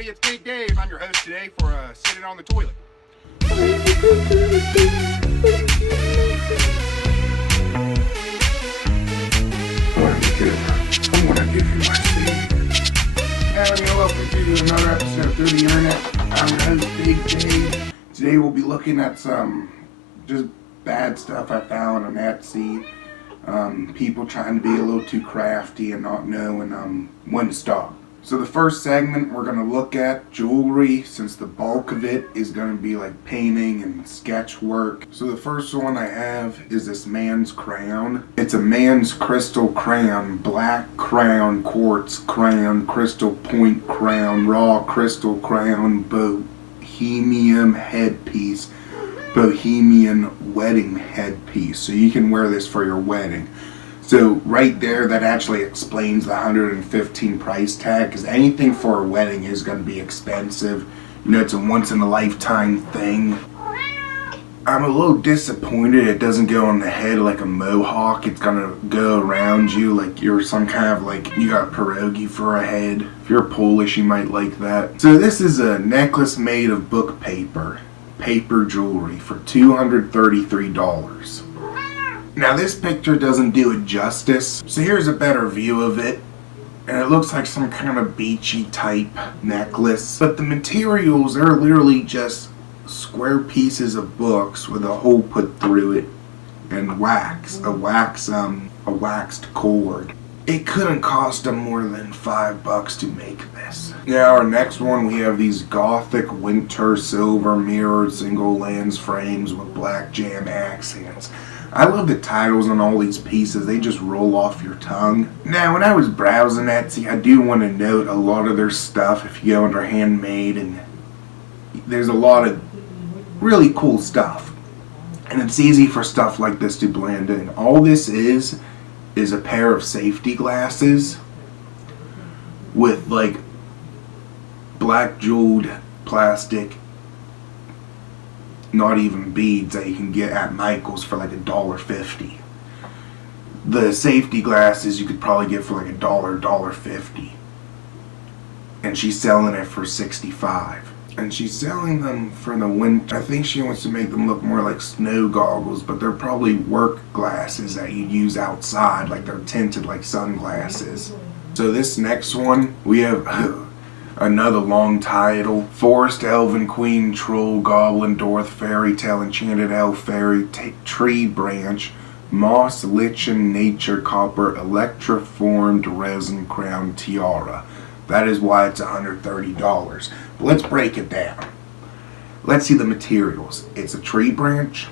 everybody, it's me, Dave. I'm your host today for Sitting on the Toilet. I'm gonna give you my seed. Howdy, welcome to another episode through the internet. I'm your host, Big Dave. Today we'll be looking at some just bad stuff I found on Etsy. People trying to be a little too crafty and not knowing when to stop. So the first segment we're going to look at jewelry, since the bulk of it is going to be like painting and sketch work. So the first one I have is this man's crown. It's a man's crystal crown, black crown, quartz crown, crystal point crown, raw crystal crown, bohemian headpiece, bohemian wedding headpiece. So you can wear this for your wedding. So right there, that actually explains the $115 price tag, because anything for a wedding is going to be expensive. You know, it's a once-in-a-lifetime thing. I'm a little disappointed it doesn't go on the head like a mohawk. It's going to go around you like you're some kind of like, you got pierogi for a head. If you're Polish, you might like that. So this is a necklace made of book paper jewelry for $233. Now this picture doesn't do it justice, so here's a better view of it, and it looks like some kind of beachy type necklace, but the materials are literally just square pieces of books with a hole put through it and a waxed cord. It couldn't cost them more than $5 to make this. Now our next one, we have these gothic winter silver mirrored single lens frames with black jam accents. I love the titles on all these pieces. They just roll off your tongue. Now, when I was browsing Etsy, I do want to note a lot of their stuff, if you go under handmade, and there's a lot of really cool stuff. And it's easy for stuff like this to blend in. All this is a pair of safety glasses with like black jeweled plastic, not even beads, that you can get at Michael's for like $1.50. The safety glasses you could probably get for like $1.50. And she's selling it for $65. And she's selling them for the winter. I think she wants to make them look more like snow goggles, but they're probably work glasses that you use outside, like they're tinted like sunglasses. So this next one, we have another long title: Forest, Elven, Queen, Troll, Goblin, Dwarf, Fairy Tale, Enchanted Elf, Fairy, Tree Branch, Moss, Lichen, Nature, Copper, Electroformed, Resin, Crown, Tiara. That is why it's $130. But let's break it down. Let's see the materials. It's a tree branch,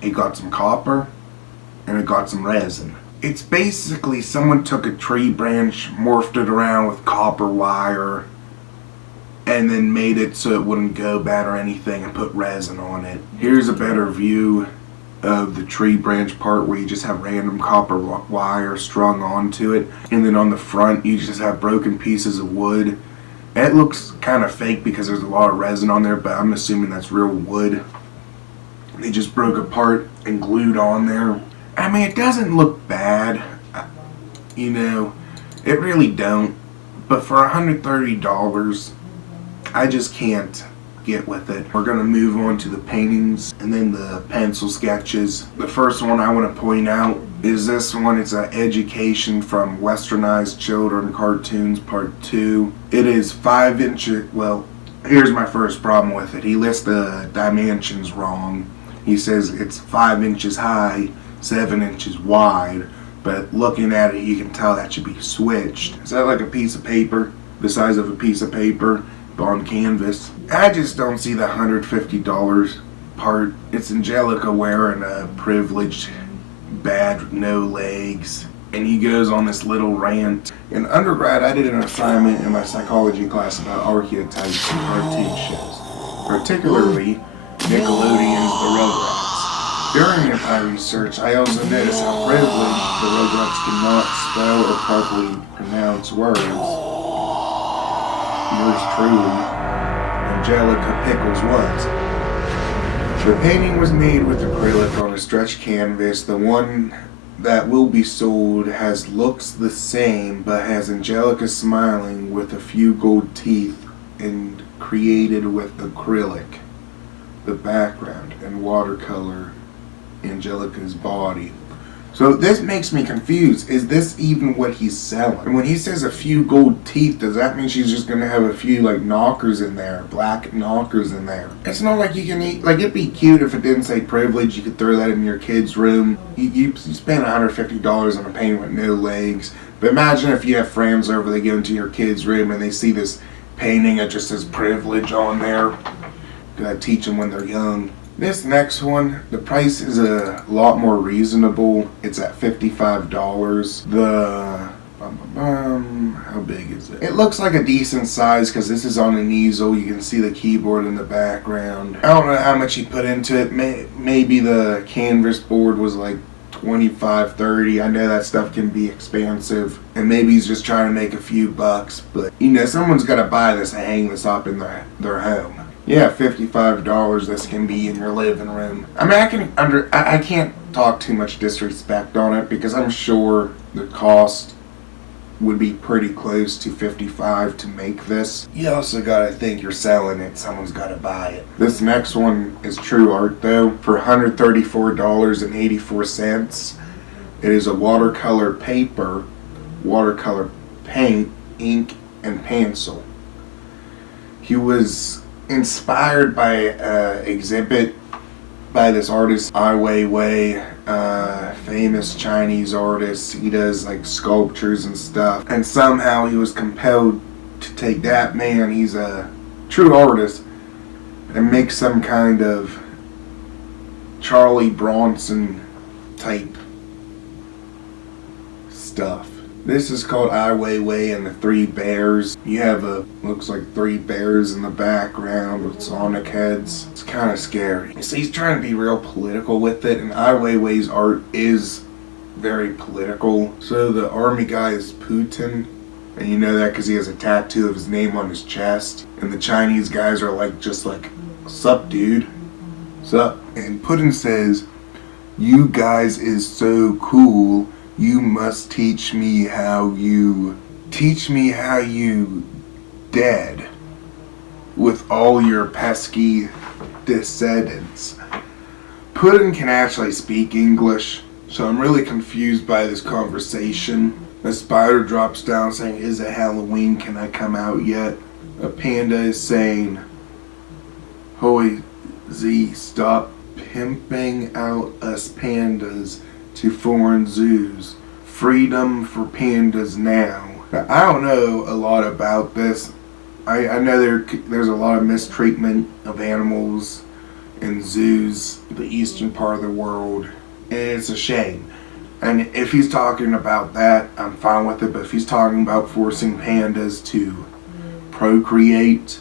it got some copper, and it got some resin. It's basically someone took a tree branch, morphed it around with copper wire, and then made it so it wouldn't go bad or anything, and put resin on it. Here's a better view of the tree branch part, where you just have random copper wire strung onto it, and then on the front you just have broken pieces of wood. And it looks kind of fake because there's a lot of resin on there, but I'm assuming that's real wood. They just broke apart and glued on there. I mean, it doesn't look bad, you know, it really don't, but for $130, I just can't get with it. We're going to move on to the paintings and then the pencil sketches. The first one I want to point out is this one. It's an Education from Westernized Children Cartoons Part 2. It is 5 inches, well, here's my first problem with it. He lists the dimensions wrong. He says it's 5 inches high, 7 inches wide, but looking at it you can tell that should be switched. Is that like a piece of paper, the size of a piece of paper on canvas? I just don't see the $150 part. It's Angelica wearing a privileged, bad, no legs, and he goes on this little rant. In undergrad, I did an assignment in my psychology class about archetypes in cartoon shows, particularly Nickelodeon's The Rugrats. During my research, I also noticed how privileged the Rugrats cannot spell or properly pronounce words. Yours truly, Angelica Pickles, was. The painting was made with acrylic on a stretched canvas. The one that will be sold looks the same, but has Angelica smiling with a few gold teeth and created with acrylic, the background, and watercolor Angelica's body. So this makes me confused. Is this even what he's selling? And when he says a few gold teeth, does that mean she's just gonna have a few like knockers in there, black knockers in there? It's not like you can eat. Like, it'd be cute if it didn't say privilege. You could throw that in your kid's room. You spend $150 on a painting with no legs. But imagine if you have friends over, they go into your kid's room and they see this painting that just says privilege on there. Gotta teach them when they're young. This next one, the price is a lot more reasonable. It's at $55. How big is it? It looks like a decent size because this is on an easel. You can see the keyboard in the background. I don't know how much he put into it. Maybe the canvas board was like $25, $30. I know that stuff can be expensive, and maybe he's just trying to make a few bucks. But you know, someone's got to buy this and hang this up in their home. Yeah, $55. This can be in your living room. I mean, I can't talk too much disrespect on it because I'm sure the cost would be pretty close to $55 to make this. You also gotta think you're selling it. Someone's gotta buy it. This next one is true art though. For $134.84. It is a watercolor paper, watercolor paint, ink, and pencil. He was inspired by exhibit by this artist Ai Weiwei, famous Chinese artist. He does like sculptures and stuff, and somehow he was compelled to take that man, he's a true artist, and make some kind of Charlie Bronson type stuff. This is called Ai Weiwei and the Three Bears. You have looks like three bears in the background with Sonic heads. It's kind of scary. So he's trying to be real political with it, and Ai Weiwei's art is very political. So the army guy is Putin, and you know that because he has a tattoo of his name on his chest. And the Chinese guys are like, just like, sup dude, sup. And Putin says, you guys is so cool. You must teach me how you dead with all your pesky descendants. Putin can actually speak English, so I'm really confused by this conversation. A spider drops down saying, is it Halloween? Can I come out yet? A panda is saying, Hoi Z, stop pimping out us pandas to foreign zoos. Freedom for pandas now. Now, I don't know a lot about this. I know there's a lot of mistreatment of animals in zoos, the eastern part of the world, and it's a shame. And if he's talking about that, I'm fine with it, but if he's talking about forcing pandas to procreate,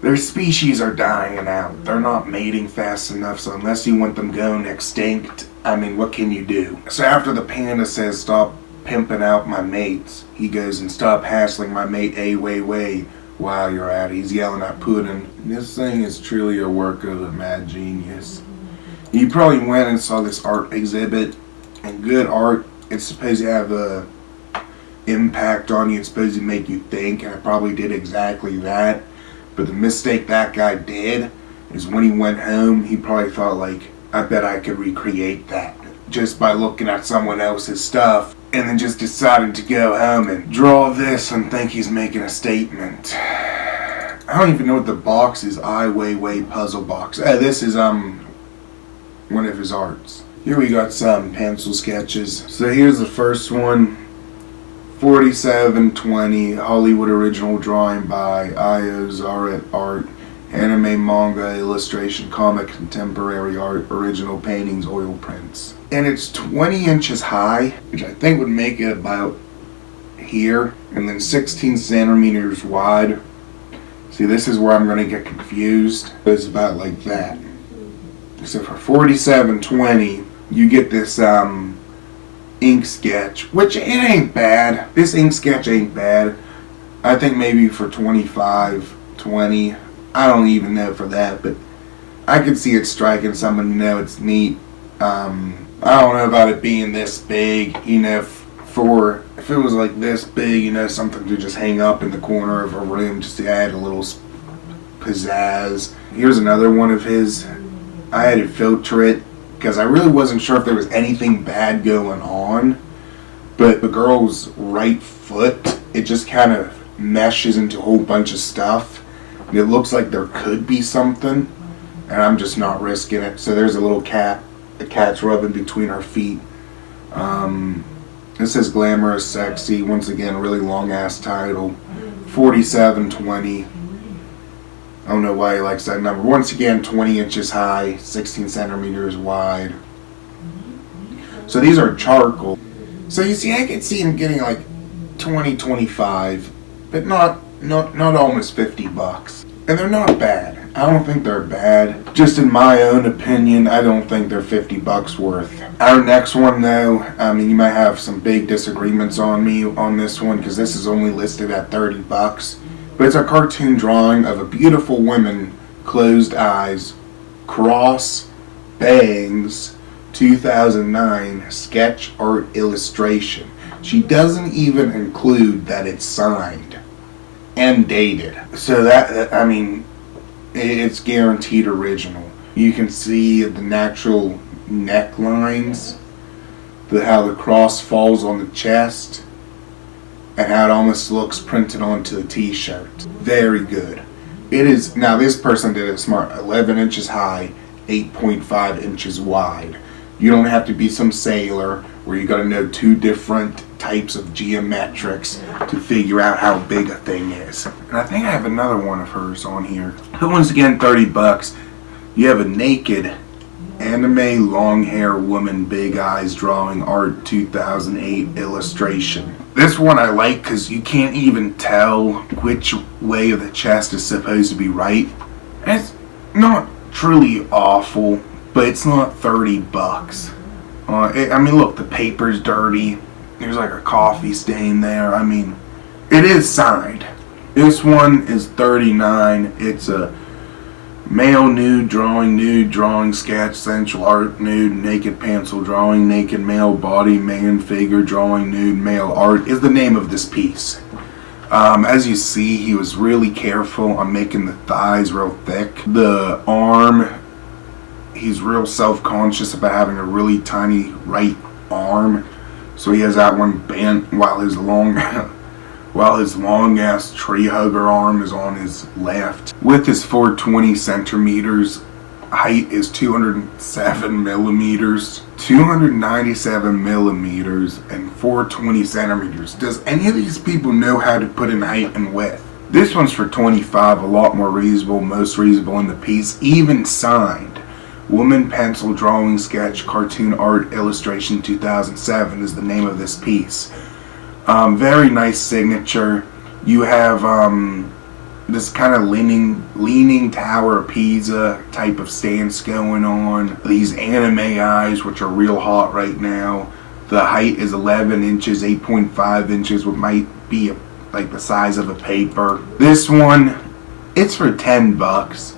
their species are dying out. They're not mating fast enough, so unless you want them going extinct, I mean, what can you do? So after the panda says, stop pimping out my mates, he goes, and stop hassling my mate Ai Weiwei while you're at it. He's yelling at Putin. This thing is truly a work of a mad genius. You probably went and saw this art exhibit, and good art, it's supposed to have a impact on you. It's supposed to make you think, and it probably did exactly that. But the mistake that guy did is when he went home, he probably thought like, I bet I could recreate that just by looking at someone else's stuff, and then just decided to go home and draw this and think he's making a statement. I don't even know what the box is. Ai Weiwei puzzle box. This is one of his arts. Here we got some pencil sketches. So here's the first one. 4720 Hollywood original drawing by Io Zaret Art. Anime, manga, illustration, comic, contemporary art, original paintings, oil prints. And it's 20 inches high, which I think would make it about here, and then 16 centimeters wide. See, this is where I'm going to get confused. It's about like that. So for 4720, you get this ink sketch, which it ain't bad. This ink sketch ain't bad. I think maybe for 25, 20. I don't even know for that, but I could see it striking someone, it's neat. I don't know about it being this big, for if it was like this big, you know, something to just hang up in the corner of a room just to add a little pizzazz. Here's another one of his. I had to filter it because I really wasn't sure if there was anything bad going on. But the girl's right foot, it just kind of meshes into a whole bunch of stuff. And it looks like there could be something. And I'm just not risking it. So there's a little cat. The cat's rubbing between her feet. This says Glamorous Sexy. Once again, really long ass title. 47.20. I don't know why he likes that number. Once again, 20 inches high, 16 centimeters wide. So these are charcoal. So you see, I could see him getting like 20, 25, but not almost $50. And they're not bad. I don't think they're bad. Just in my own opinion, I don't think they're $50 worth. Our next one though, I mean, you might have some big disagreements on me on this one because this is only listed at $30. But it's a cartoon drawing of a beautiful woman, closed eyes, cross, bangs, 2009 sketch art illustration. She doesn't even include that it's signed and dated. So that I mean, it's guaranteed original. You can see the natural necklines, how the cross falls on the chest, and how it almost looks printed onto the t-shirt. Very good. It is, now this person did it smart, 11 inches high, 8.5 inches wide. You don't have to be some sailor where you gotta know two different types of geometrics to figure out how big a thing is. And I think I have another one of hers on here. But once again, $30. You have a naked anime long hair woman, big eyes drawing art, 2008 illustration. This one I like because you can't even tell which way of the chest is supposed to be right. And it's not truly awful, but it's not $30. I mean, look, the paper's dirty. There's like a coffee stain there. I mean, it is signed. This one is $39. It's a male nude drawing sketch, sensual art, nude, naked pencil drawing, naked male body, man figure drawing, nude male art is the name of this piece. As you see, he was really careful on making the thighs real thick. The arm, he's real self-conscious about having a really tiny right arm. So he has that one bent while his long ass tree hugger arm is on his left. With his 420 centimeters, height is 207 millimeters, 297 millimeters, and 420 centimeters. Does any of these people know how to put in height and width? This one's for 25, a lot more reasonable, most reasonable in the piece, even signed. Woman pencil drawing sketch cartoon art illustration 2007 is the name of this piece. Very nice signature. You have this kind of leaning Tower of Pisa type of stance going on. These anime eyes, which are real hot right now. The height is 11 inches, 8.5 inches, what might be like the size of a paper. This one, it's for $10.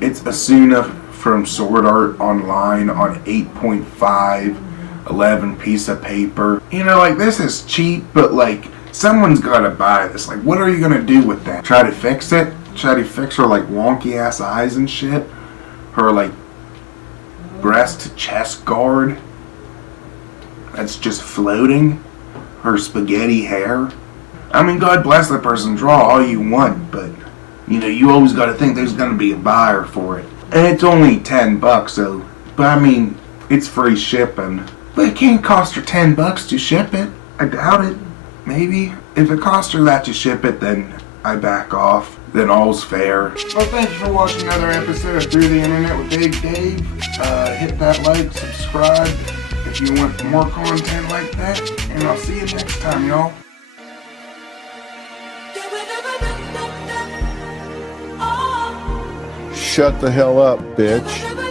It's Asuna from Sword Art Online on 8.5, 11 piece of paper. You know, like, this is cheap, but like, someone's gotta buy this. Like, what are you gonna do with that? Try to fix it? Try to fix her like wonky ass eyes and shit? Her like breast to chest guard that's just floating? Her spaghetti hair? I mean, God bless the person, draw all you want, but you know, you always gotta think there's gonna be a buyer for it. And it's only $10, so, but I mean, it's free shipping. But it can't cost her $10 to ship it. I doubt it. Maybe. If it costs her that to ship it, then I back off. Then all's fair. Well, thanks for watching another episode of Through the Internet with Big Dave. Hit that like, subscribe if you want more content like that. And I'll see you next time, y'all. Shut the hell up, bitch.